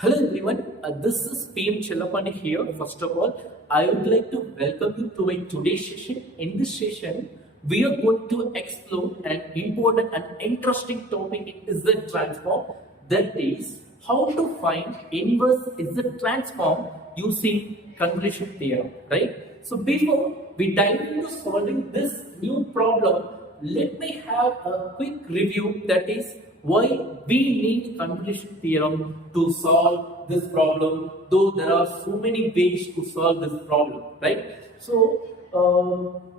Hello everyone, this is PM Chellapani here. First of all, I would like to welcome you to my today's session. In this session, we are going to explore an important and interesting topic in Z transform, that is how to find inverse Z transform using convolution theorem, right? So before we dive into solving this new problem, let me have a quick review, that is why we need convolution theorem to solve this problem, though there are so many ways to solve this problem, right? So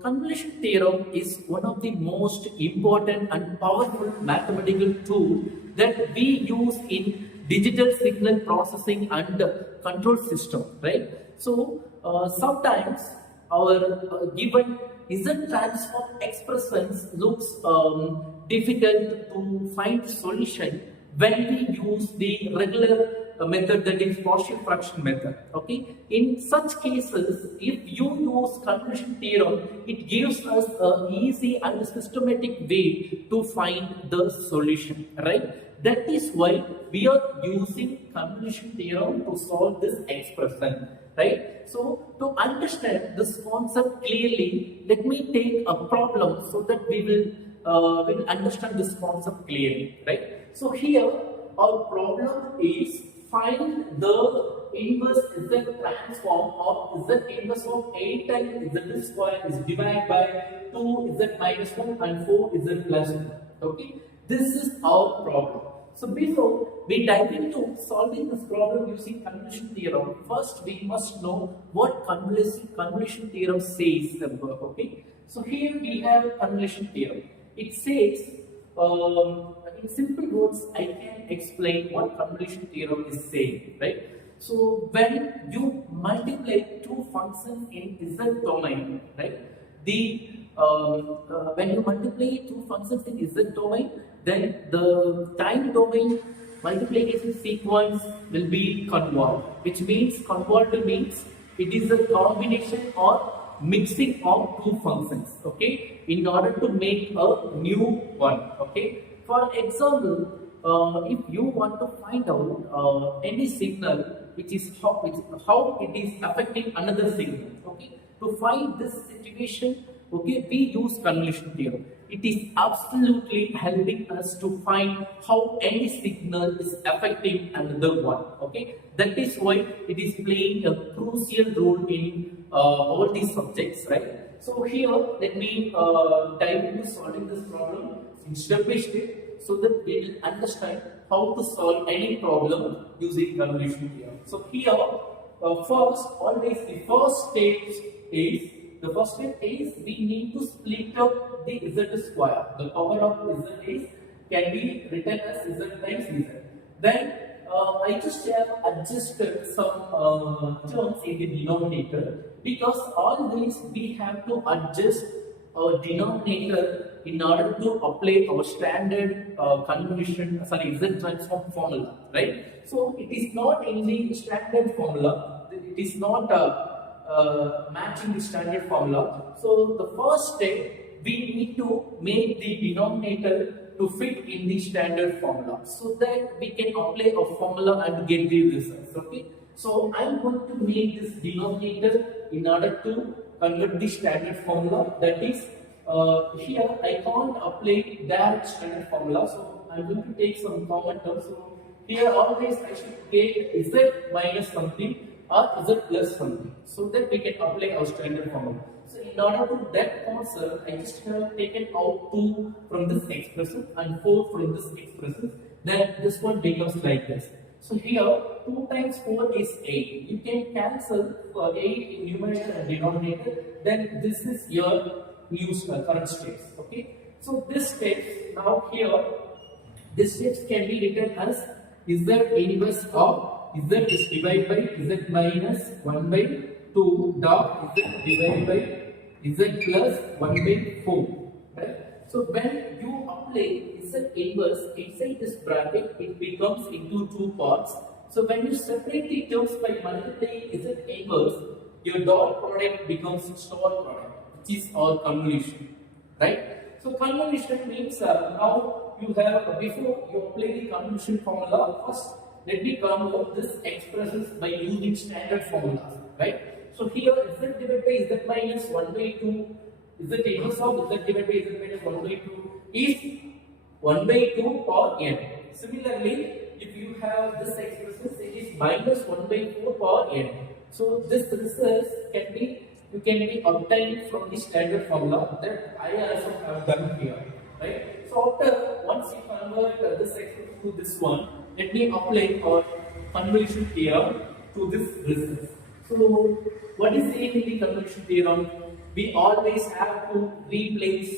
convolution theorem is one of the most important and powerful mathematical tool that we use in digital signal processing and control system, right? So sometimes our given Z transform expressions looks difficult to find solution when we use the regular method, that is partial fraction method. Okay, in such cases, if you use convolution theorem, it gives us an easy and systematic way to find the solution, right? That is why we are using convolution theorem to solve this expression, right? So to understand this concept clearly, let me take a problem so that we will understand this concept clearly, right? So here our problem is find the inverse Z transform of Z inverse of 8 times Z square is divided by 2Z minus 1 and 4Z plus 1. Okay, this is our problem. So before we dive into solving this problem using convolution theorem, first we must know what convolution theorem says about. Okay, so here we have convolution theorem. It says, in simple words, I can explain what convolution theorem is saying, right? So when you multiply two functions in Z domain, right? When you multiply two functions in Z domain, then the time domain multiplication sequence will be convolved, which means convolved means it is a combination or mixing of two functions, okay, in order to make a new one. Okay, for example, if you want to find out any signal which is how it is affecting another signal, okay, to find this situation, okay, we use convolution theorem. It is absolutely helping us to find how any signal is affecting another one. Okay, that is why it is playing a crucial role in all these subjects, right? So here, let me dive into solving this problem in step by step, so that we will understand how to solve any problem using convolution theorem. So here, the first step is we need to split up the Z square. The power of Z is can be written as Z times Z. Then I just have adjusted some terms in the denominator, because always we have to adjust our denominator in order to apply our standard Z transform formula, right? So it is not in the standard formula, it is not matching the standard formula. So the first step, we need to make the denominator to fit in the standard formula, so that we can apply a formula and get the results. Okay, so I'm going to make this denominator in order to convert the standard formula. That is, here I can't apply that standard formula, so I'm going to take some common terms. So here always I should take Z minus something or Z plus something, so that we can apply our standard formula. So in order to that concept, I just have taken out 2 from this expression and 4 from this expression. Then this one becomes like this. So here 2 times 4 is 8. You can cancel 8 in numerator and denominator. Then this is your new current states. Okay. So this steps, now here this steps can be written as Z inverse of Z is divided by Z minus 1 by 2 dot Z divided by Z plus 1 by 4. Right? So when you apply Z inverse inside this bracket, it becomes into 2 parts. So when you separate the terms by multiplying Z inverse, your dot product becomes star product, which is our convolution. Right? So convolution means now you have, before you apply the convolution formula, first let me convert this expressions by using standard formulas, right? So here z divided by z minus 1 by 2, z inverse of z divided by z minus 1 by 2 is 1 by 2 power n. Similarly, if you have this expression, it is minus 1 by 4 power n. So this result can be obtained from the standard formula that I also have done here, right? So after once you convert this expression to this one, let me apply our convolution theorem to this result. So what is saying in the convolution theorem? We always have to replace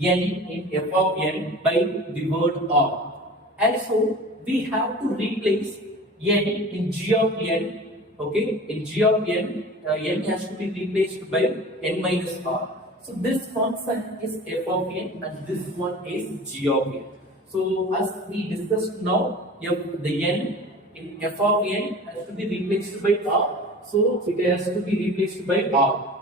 n in f of n by the word r. Also, we have to replace n in g of n. Okay, in g of n, n has to be replaced by n minus r. So this constant is f of n and this one is g of n. So as we discussed now, the n in f of n has to be replaced by r. So it has to be replaced by r.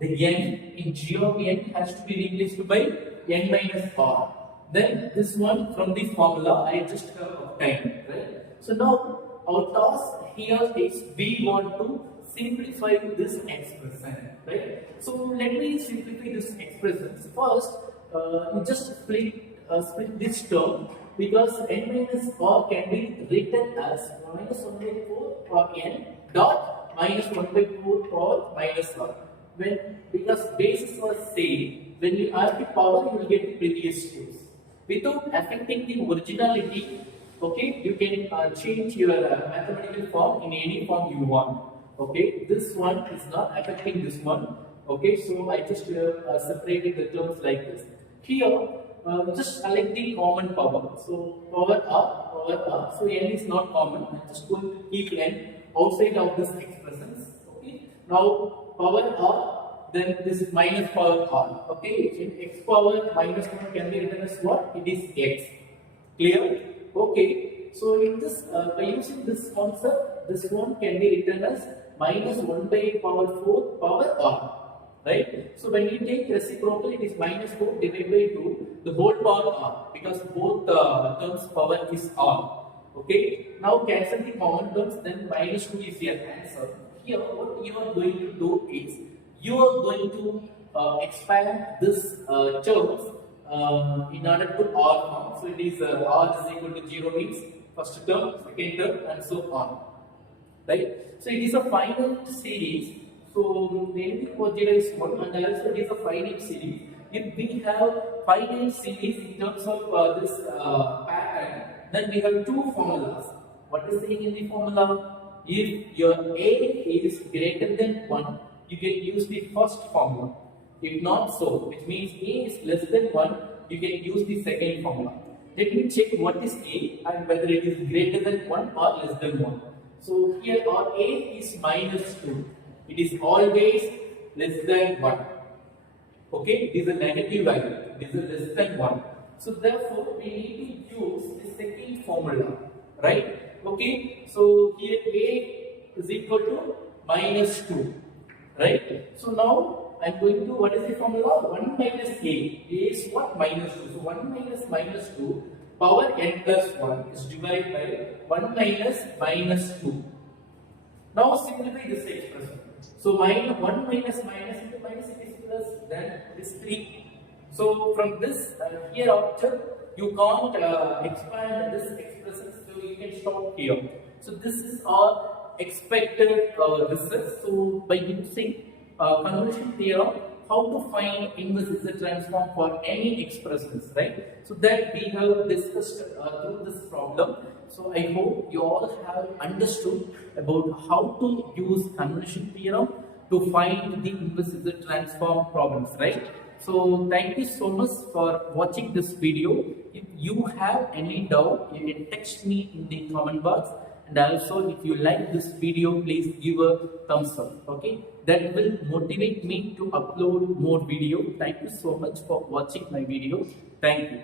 The n in g of n has to be replaced by n minus r. Then this one from the formula I just have obtained, right? So now our task here is we want to simplify this expression, right? So let me simplify this expression. First, you just split this term because n minus r can be written as minus 1 by 4 power n dot minus 1 by 4 power minus r. Because bases are same, when you add the power, you will get the previous terms. Without affecting the originality, okay, you can change your mathematical form in any form you want. Okay, this one is not affecting this one. Okay, so I just separated the terms like this. Here, just select the common power. So power r. So n is not common. I'm just going to keep n outside of this expressions. Okay, now power r. Then this is minus power r. Okay, in x power minus 1 can be written as what? It is x. Clear? Okay. So in this, by using this concept, this one can be written as minus 1 by power 4 power r. Right? So when you take reciprocal, it is minus 4 divided by 2, the whole power r, because both terms power is r. Okay. Now cancel the common terms, then minus 2 is your answer. Here, what you are going to do is, you are going to expand this terms in order to r form. So it is r is equal to 0 means first term, second term, and so on. Right? So it is a finite series. So anything for 0 is 1, and also it is a finite series. If we have finite series in terms of this pattern, then we have two formulas. What is saying in the formula? If your a is greater than 1, you can use the first formula. If not so, which means a is less than 1, you can use the second formula. Let me check what is a and whether it is greater than 1 or less than 1. So here our a is minus 2. It is always less than 1. Okay, it is a negative value. It is less than 1. So therefore, we need to use the second formula, right? Okay, so here a is equal to minus 2. Right? So now I am going to, what is the formula? 1 minus a. A is what? Minus 2. So 1 minus 2 power n plus 1 is divided by 1 minus 2. Now simplify this expression. So 1 minus into minus it is plus, then it is 3. So from this hereafter you can't expand this expression, so you can stop here. So this is our expected result. So by using convolution theorem, how to find inverse Z transform for any expressions, right? So that we have discussed through this problem. So I hope you all have understood about how to use convolution theorem to find the inverse Z transform problems, right? So thank you so much for watching this video. If you have any doubt, you can text me in the comment box. And also, if you like this video, please give a thumbs up. Okay, that will motivate me to upload more video. Thank you so much for watching my video. Thank you.